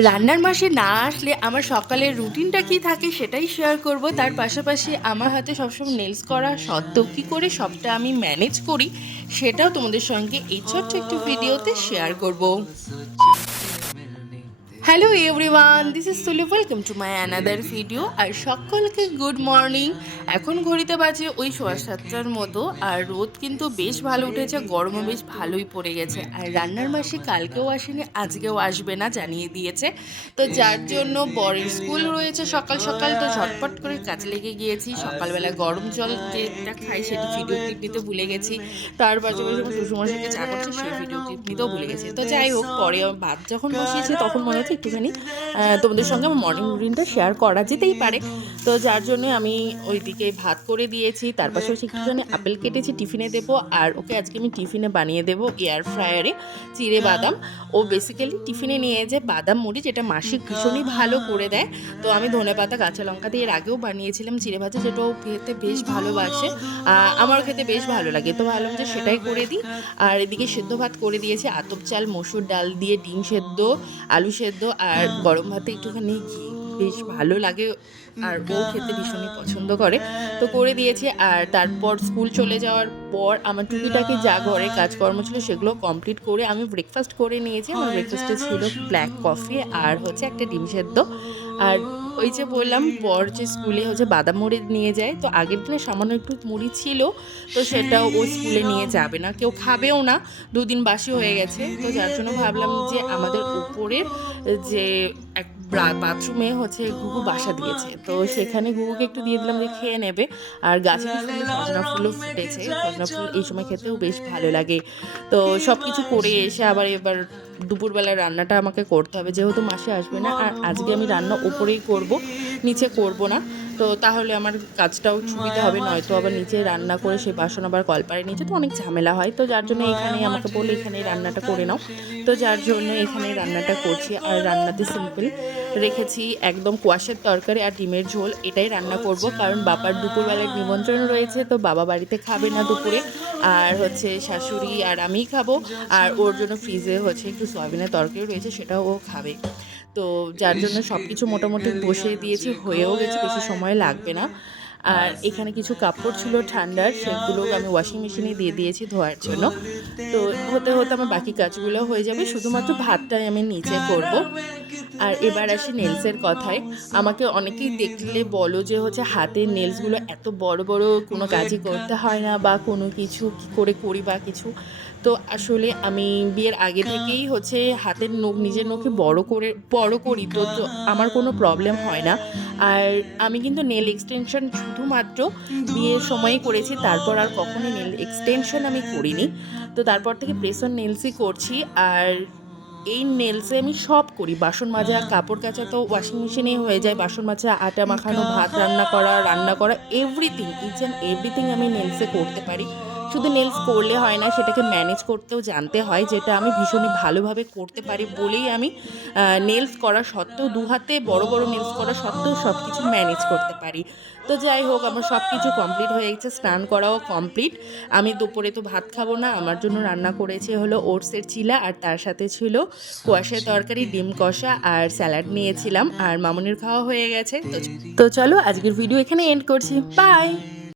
রান্নার মাসে না আসলে আমার সকালের রুটিনটা কি থাকে সেটাই শেয়ার করব। তার পাশাপাশি আমার হাতে সবসময় নেলস করা সত্ত্বেও কী করে সবটা আমি ম্যানেজ করি সেটাও তোমাদের সঙ্গে এই ছোট্ট একটু ভিডিওতে শেয়ার করব। Hello everyone, this is Tuli, welcome to my another video. আর সকলকে গুড মর্নিং। এখন ঘড়িতে বাজে ওই 7:15টার মতো, আর রোদ কিন্তু বেশ ভালো উঠেছে, গরমও বেশ ভালোই পড়ে গেছে। আর রান্নার মাসে কালকেও আসেনি, আজকেও আসবে না জানিয়ে দিয়েছে। তো যার জন্য বরের স্কুল রয়েছে সকাল সকাল, তো ঝটপট করে কাজে লেগে গিয়েছি। সকালবেলা গরম জল যেটা খাই সেটি ভিডিও ক্লিপ নিতে ভুলে গেছি। তার পাশাপাশি আমার শ্বশুরমশাইকে চা করছে সেই ভিডিও ক্লিপ নিতেও ভুলে গেছি। তো যাই হোক, পরে ভাত যখন বসিয়েছি তখন মনে হচ্ছে একটুখানি তোমাদের সঙ্গে আমার মর্নিং রুটিনটা শেয়ার করা যেতেই পারে। তো যার জন্য আমি ওইদিকে ভাত করে দিয়েছি, তার পাশাপাশি একটুখানি আপেল কেটেছি টিফিনে দেবো। আর ওকে আজকে আমি টিফিনে বানিয়ে দেবো এয়ার ফ্রায়ারে চিড়ে বাদাম। ও বেসিক্যালি টিফিনে নিয়ে যায় বাদাম মুড়ি, যেটা মাসি ভীষণই ভালো করে দেয়। তো আমি ধনেপাতা কাঁচা লঙ্কা দিয়ে এর আগেও বানিয়েছিলাম চিড়ে ভাজা, যেটাও খেতে বেশ ভালোবাসে, আমারও খেতে বেশ ভালো লাগে। তো ভাবলাম যে সেটাই করে দিই। আর এদিকে সেদ্ধ ভাত করে দিয়েছি আতপ চাল মসুর ডাল দিয়ে, ডিম সেদ্ধ, আলু সেদ্ধ, আর গরম ভাতে একটুখানি ঘি, বেশ ভালো লাগে। আর ও খেতে ভীষণই পছন্দ করে, তো করে দিয়েছি। আর তারপর স্কুল চলে যাওয়ার পর আমার টুকিটাকি যা ঘরে কাজকর্ম ছিল সেগুলো কমপ্লিট করে আমি ব্রেকফাস্ট করে নিয়েছি। আমার ব্রেকফাস্টে ছিল ব্ল্যাক কফি আর হচ্ছে একটা ডিম সেদ্ধ। আর ওই যে বললাম, বর যে স্কুলে হচ্ছে বাদাম মুড়ি নিয়ে যায়, তো আগের দিনে সামান্য একটু মুড়ি ছিল, তো সেটাও ও স্কুলে নিয়ে যাবে না, কেউ খাবেও না, দুদিন বাসি হয়ে গেছে। তো যার জন্য ভাবলাম যে আমাদের উপরের যে এক বাথরুমে হচ্ছে ঘুঘু বাসা দিয়েছে, তো সেখানে ঘুঘুকে একটু দিয়ে দিলাম যে খেয়ে নেবে। আর গাছে কি সুন্দর সজনা ফুলও ফুটেছে, সজনা ফুল এই সময় খেতেও বেশ ভালো লাগে। তো সব কিছু করে এসে এবার দুপুরবেলা রান্নাটা আমাকে করতে হবে, যেহেতু মাসে আসবে না। আর আজকে আমি রান্না উপরেই করব, নিচে করব না। তো তাহলে আমার কাজটাও সুবিধা হবে, নয়তো আবার নিচে রান্না করে সেই বাসন আবার কলপারে নিচে তো অনেক ঝামেলা হয়। তো যার জন্য এখানেই আমাকে বলে এখানেই রান্নাটা করে নাও। তো যার জন্য এখানেই রান্নাটা করছি। আর রান্নাতে সিম্পল রেখেছি, একদম কোয়াশের তরকারি আর ডিমের ঝোল, এটাই রান্না করব। কারণ বাবার দুপুরবেলার নিমন্ত্রণ রয়েছে, তো বাবা বাড়িতে খাবে না দুপুরে। আর হচ্ছে শাশুড়ি আর আমিই খাবো। আর ওর জন্য ফ্রিজে হচ্ছে একটু সয়াবিনের তরকারি রয়েছে, সেটাও ও খাবে। তো যার জন্য সব কিছু মোটামুটি বসিয়ে দিয়েছি, হয়েও গেছে, বেশি সময় লাগবে না। আর এখানে কিছু কাপড় ছিল ঠান্ডার, সেগুলো আমি ওয়াশিং মেশিনে দিয়ে দিয়েছি ধোয়ার জন্য। তো হতে হতে আমার বাকি কাজগুলো হয়ে যাবে, শুধুমাত্র ভাতটাই আমি নিচে করব। আর এবার আসি নেলসের কথায়। আমাকে অনেকেই দেখলে বলো যে হচ্ছে হাতের নেলসগুলো এত বড় বড়, কোনো কাজই করতে হয় না বা কোনো কিছু কী করে করি বা কিছু। তো আসলে আমি বিয়ের আগে থেকেই হচ্ছে হাতের নখ, নিজের নখে বড় করি, তো আমার কোনো প্রবলেম হয় না। আর আমি কিন্তু নেল এক্সটেনশন শুধুমাত্র বিয়ের সময়ই করেছি, তারপর আর কখনো নেল এক্সটেনশন আমি করিনি। তো তারপর থেকে প্রেস অন নেলসই করছি। আর এই নেলসে আমি সব করি, বাসন মাজা, কাপড় কাচা তো ওয়াশিং মেশিনেই হয়ে যায়, বাসন মাজা, আটা মাখানো, ভাত রান্না করা এভরিথিং, ইচ অ্যান্ড এভরিথিং আমি নেলসে করতে পারি। শুধু নেলস করলে হয় না, সেটাকে ম্যানেজ করতেও জানতে হয়, যেটা আমি ভীষণই ভালোভাবে করতে পারি বলেই আমি নেলস করা সত্ত্বেও, দু হাতে বড় বড় নেলস করা সত্ত্বেও সব কিছু ম্যানেজ করতে পারি। তো যাই হোক, আমার সব কিছু কমপ্লিট হয়ে গেছে, স্নান করাও কমপ্লিট। আমি দুপুরে তো ভাত খাবো না, আমার জন্য রান্না করেছে হলো ওটসের চিলা, আর তার সাথে ছিল কোয়াশের তরকারি, ডিম কষা আর স্যালাড নিয়েছিলাম। আর মামুনির খাওয়া হয়ে গেছে। তো চলো আজকের ভিডিও এখানে এন্ড করছি, বাই।